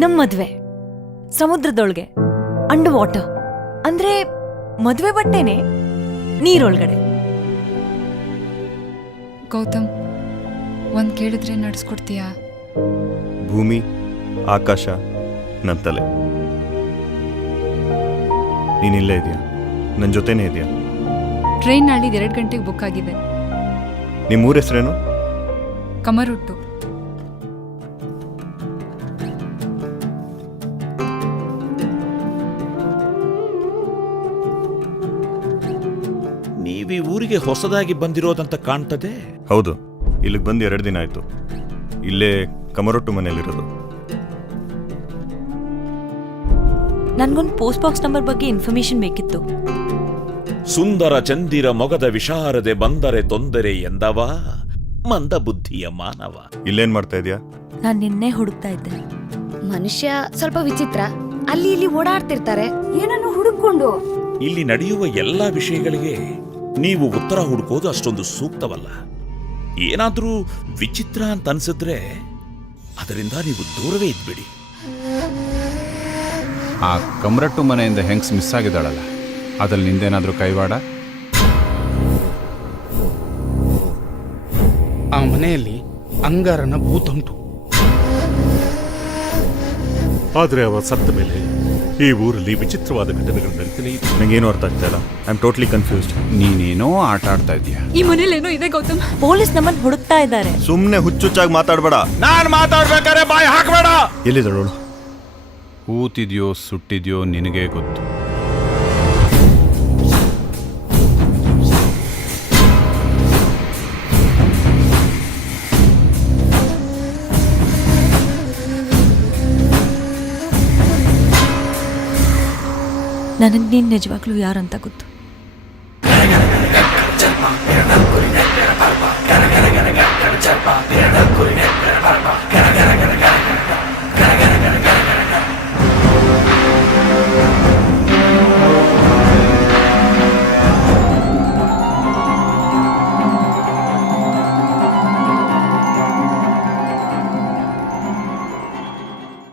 ನಮ್ ಮದ್ವೆ ಸಮುದ್ರದೊಳಗೆ under water ಅಂದ್ರೆ ಮದ್ವೆ ಬಟ್ಟೆನೆ ನೀರೊಳಗಡೆ. ಗೌತಮ್, ಒಂದ್ ಕೇಳಿದ್ರೆ ನಡೆಸ್ಕೊಡ್ತೀಯಾ? ಭೂಮಿ, ಆಕಾಶ, ನನ್ನ ತಲೆ. ನೀನಿಲ್ಲೇ ಇದೆಯಾ? ನನ್ನ ಜೊತೆನೇ ಇದೆಯಾ? ಟ್ರೈನ್ ನಾಳಿದ್ದು 2 ಗಂಟೆಗೆ ಬುಕ್ ಆಗಿದೆ. ನಿಮ್ಮ ಊರ ಹೆಸರೇನು? ಕಮರುಟ್ಟು. ನೀವು ಈ ಊರಿಗೆ ಹೊಸದಾಗಿ ಬಂದಿರೋದಂತ ಕಾಣ್ತದೆ. ಹೌದು, ಇಲ್ಲಿಗೆ ಬಂದು 2 ದಿನ ಆಯ್ತು. ಇಲ್ಲೇ ಕಮರೊಟ್ಟು ಮನೆಯಲ್ಲಿರೋದು. ನನ್ಗೊಂದು ಪೋಸ್ಟ್ ಬಾಕ್ಸ್ ನಂಬರ್ ಬಗ್ಗೆ ಇನ್ಫಾರ್ಮೇಶನ್ ಬೇಕಿತ್ತು. ಸುಂದರ ಚಂದಿರ ಮೊಗದ ವಿಶಾರದೆ ಬಂದರೆ ತೊಂದರೆ ಎಂದವ ಮಂದ ಬುದ್ಧಿಯ ಮಾನವ. ಇಲ್ಲೇನ್ ಮಾಡ್ತಾ ಇದೀಯಾ? ನಾನ್ ನಿನ್ನೆ ಹುಡುಕ್ತಾ ಇದ್ದೆ. ಮನುಷ್ಯ ಸ್ವಲ್ಪ ವಿಚಿತ್ರ, ಅಲ್ಲಿ ಇಲ್ಲಿ ಓಡಾಡ್ತಿರ್ತಾರೆ, ಏನನ್ನು ಹುಡುಕೊಂಡು. ಇಲ್ಲಿ ನಡೆಯುವ ಎಲ್ಲಾ ವಿಷಯಗಳಿಗೆ ನೀವು ಉತ್ತರ ಹುಡುಕೋದು ಅಷ್ಟೊಂದು ಸೂಕ್ತವಲ್ಲ. ಏನಾದ್ರೂ ವಿಚಿತ್ರ ಅಂತ ಅನ್ಸಿದ್ರೆ ಅದರಿಂದ ನೀವು ದೂರವೇ ಇದ್ಬಿಡಿ. ಆ ಕಮರಟ್ಟು ಮನೆಯಿಂದ ಹೆಂಗ್ಸ್ ಮಿಸ್ ಆಗಿದ್ದಾಳಲ್ಲ, ಅದ್ರಲ್ಲಿ ನಿಂದೇನಾದ್ರೂ ಕೈವಾಡ? ಆ ಮನೆಯಲ್ಲಿ ಅಂಗಾರನ ಭೂತುಂಟು. ಆದರೆ ಅವ ಸತ್ತ ಮೇಲೆ ಈ ಊರಲ್ಲಿ ವಿಚಿತ್ರವಾದ ಘಟನೆಗಳು ನಡೀತಾನೆ ಇದೆ. ನಂಗೇನು ಅರ್ಥ ಆಗ್ತಾ ಇಲ್ಲ. I am totally confused. ನೀನೇನೋ ಆಟ ಆಡ್ತಾ ಇದೀಯ. ಈ ಮನೇಲೇನೋ ಇದೆ ಗೌತಮ್. ಪೊಲೀಸ್ ನಮ್ಮನ್ನ ಹುಡುಕ್ತಾ ಇದ್ದಾರೆ. ಸುಮ್ನೆ ಹುಚ್ಚುಚ್ಚಾಗಿ ಮಾತಾಡ್ಬೇಡ. ನಾನು ಮಾತಾಡ್ಬೇಕಾದ್ರೆ ಬಾಯಿ ಹಾಕಬೇಡ. ಎಲ್ಲಿದ್ದಳು? ಕೂತಿದ್ಯೋ ಸುಟ್ಟಿದ್ಯೋ ನಿನಗೇ ಗೊತ್ತು. ನನಗೆ ನೀನು ನಿಜವಾಗ್ಲೂ ಯಾರಂತ ಗೊತ್ತು.